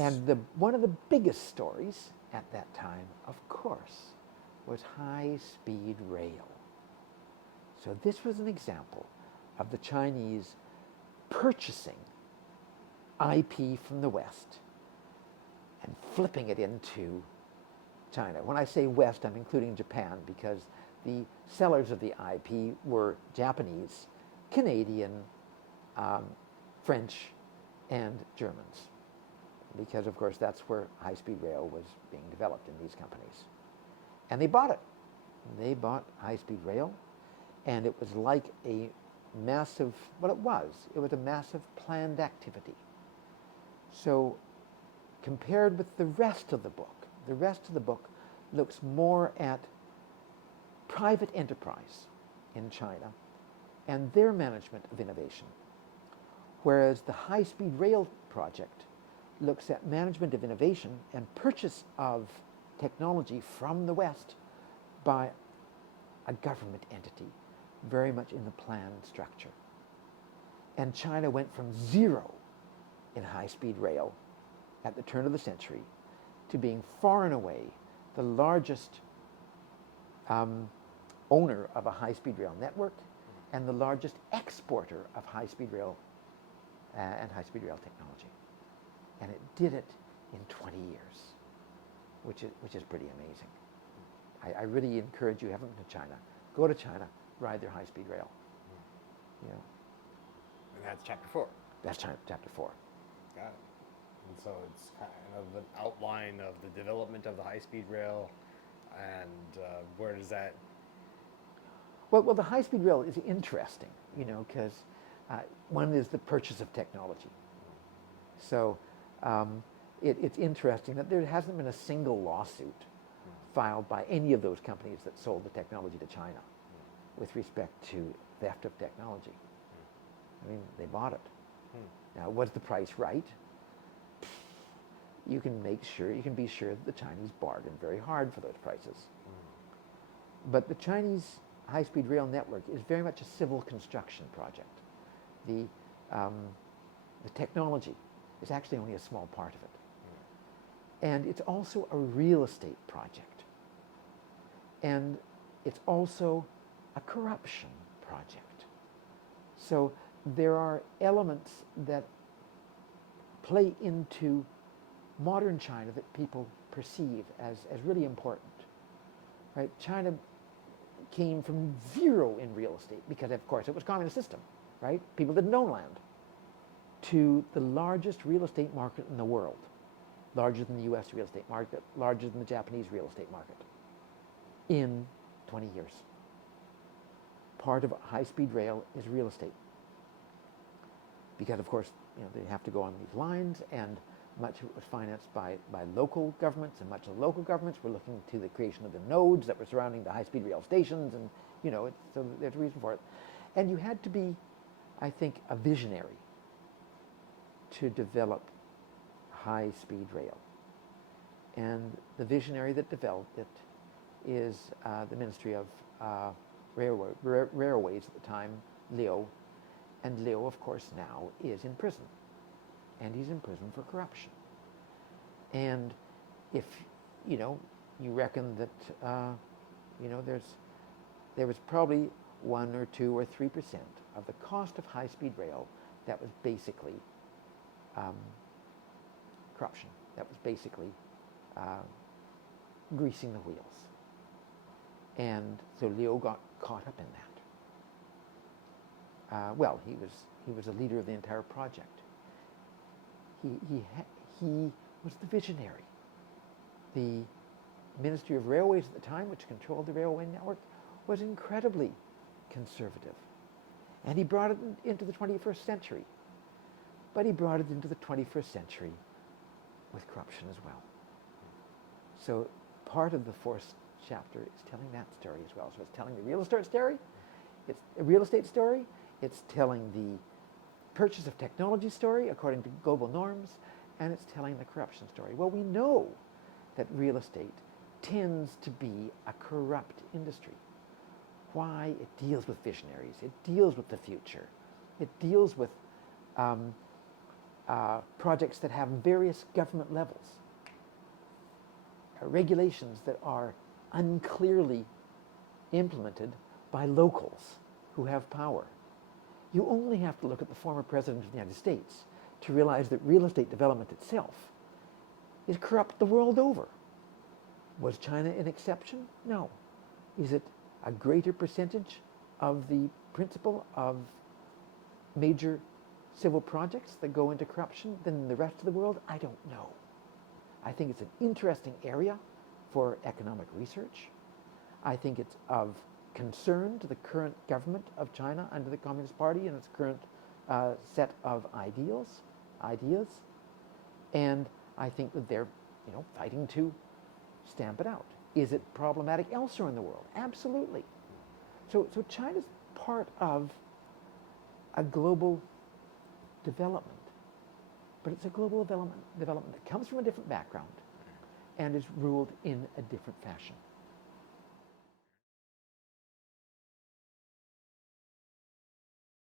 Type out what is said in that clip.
And one of the biggest stories at that time, of course, was high-speed rail. So this was an example of the Chinese purchasing IP from the West and flipping it into China. When I say West, I'm including Japan because the sellers of the IP were Japanese, Canadian, French, and Germans. Because, of course, that's where high-speed rail was being developed in these companies. And they bought it. They bought high-speed rail, and it was like a massive, well, it was a massive planned activity. So compared with the rest of the book looks more at private enterprise in China and their management of innovation, whereas the high-speed rail project looks at management of innovation and purchase of technology from the West by a government entity, very much in the planned structure. And China went from zero in high-speed rail at the turn of the century to being far and away the largest owner of a high-speed rail network and the largest exporter of high-speed rail and high-speed rail technology. And it did it in 20 years, which is pretty amazing. I really encourage you, haven't been to China, go to China, ride their high-speed rail. You know. And that's chapter 4. That's chapter 4. Got it. And so it's kind of an outline of the development of the high-speed rail, and where does that... Well, the high-speed rail is interesting, you know, because one is the purchase of technology. So it's interesting that there hasn't been a single lawsuit filed by any of those companies that sold the technology to China with respect to theft of technology. I mean, they bought it. Now, was the price right? You can be sure that the Chinese bargained very hard for those prices. But the Chinese high-speed rail network is very much a civil construction project. The technology is actually only a small part of it. And it's also a real estate project. And it's also a corruption project. So there are elements that play into modern China that people perceive as really important. Right? China came from zero in real estate because, of course, it was a communist system. Right? People didn't own land. To the largest real estate market in the world, larger than the US real estate market, larger than the Japanese real estate market, in 20 years. Part of high-speed rail is real estate. Because, of course, you know, they have to go on these lines, and much of it was financed by local governments, and much of the local governments were looking to the creation of the nodes that were surrounding the high-speed rail stations, and, you know, so there's a reason for it. And you had to be, I think, a visionary to develop high-speed rail. And the visionary that developed it is the Ministry of Railways at the time, Liu. And Liu, of course, now is in prison. And he's in prison for corruption. And if, you know, you reckon that, you know, there was probably 1 or 2 or 3% of the cost of high-speed rail that was basically corruption. That was basically greasing the wheels. And so Liu got caught up in that. Well, he was a leader of the entire project. He was the visionary. The Ministry of Railways at the time, which controlled the railway network, was incredibly conservative. And he brought it into the 21st century. But he brought it into the 21st century with corruption as well. So part of the 4th chapter is telling that story as well. So it's telling the real estate story, it's telling the purchase of technology story according to global norms, and it's telling the corruption story. Well, we know that real estate tends to be a corrupt industry. Why? It deals with visionaries. It deals with the future. It deals with projects that have various government levels, regulations that are unclearly implemented by locals who have power. You only have to look at the former President of the United States to realize that real estate development itself is corrupt the world over. Was China an exception? No. Is it a greater percentage of the principle of major civil projects that go into corruption than the rest of the world? I don't know. I think it's an interesting area for economic research. I think it's of concern to the current government of China under the Communist Party and its current set of ideas. And I think that they're, fighting to stamp it out. Is it problematic elsewhere in the world? Absolutely. So China's part of a global development, but it's a global development that comes from a different background and is ruled in a different fashion.